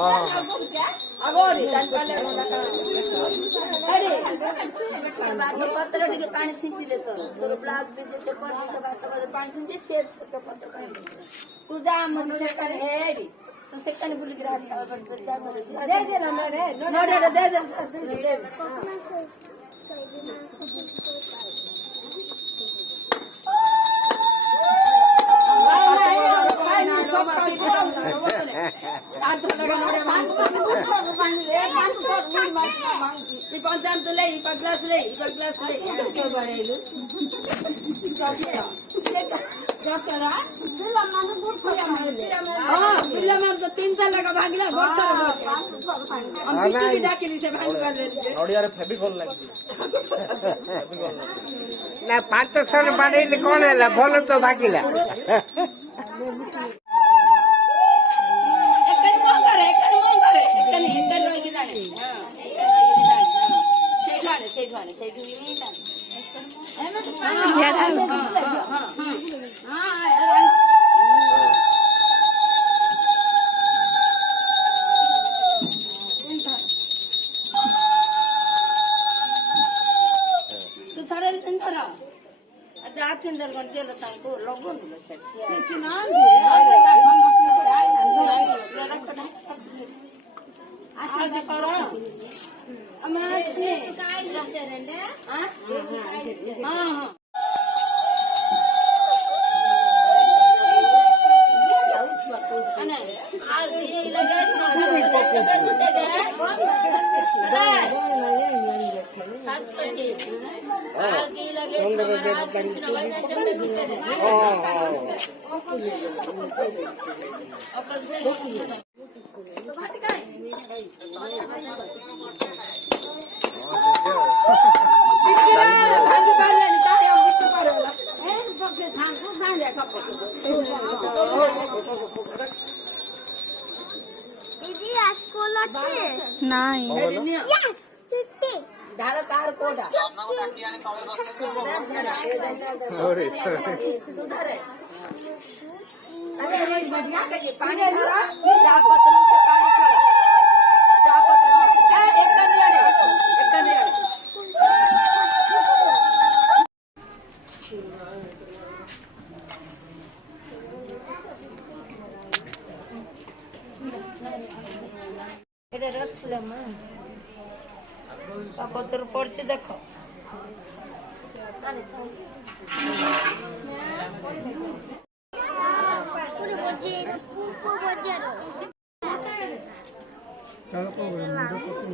agora dan kale अरे पत्र ଟିକେ ପାଣି ଛିଞ୍ଚି ଦେ ତୋର ବ୍ଲାଉଜ ବି ଯେତେ କରିଛି ସେ ବାଟ ପାଣି ଛିଞ୍ଚି ସେ ପତ୍ର ପାଣି ତୁ ଯା ଆମ ସେକାନି ହେଡି ତୁ ସେକାନି ବୁଲିକି ରାସ୍ତା ଉପରେ ଯା ଘରେ ଦେ ଦେ ନା ନଡେ ଦେ ଦେ तीन साल लगा भागला ना 500 बाड़े कौन है भल तो भागिला पत्र पड़ती देखो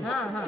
हाँ हाँ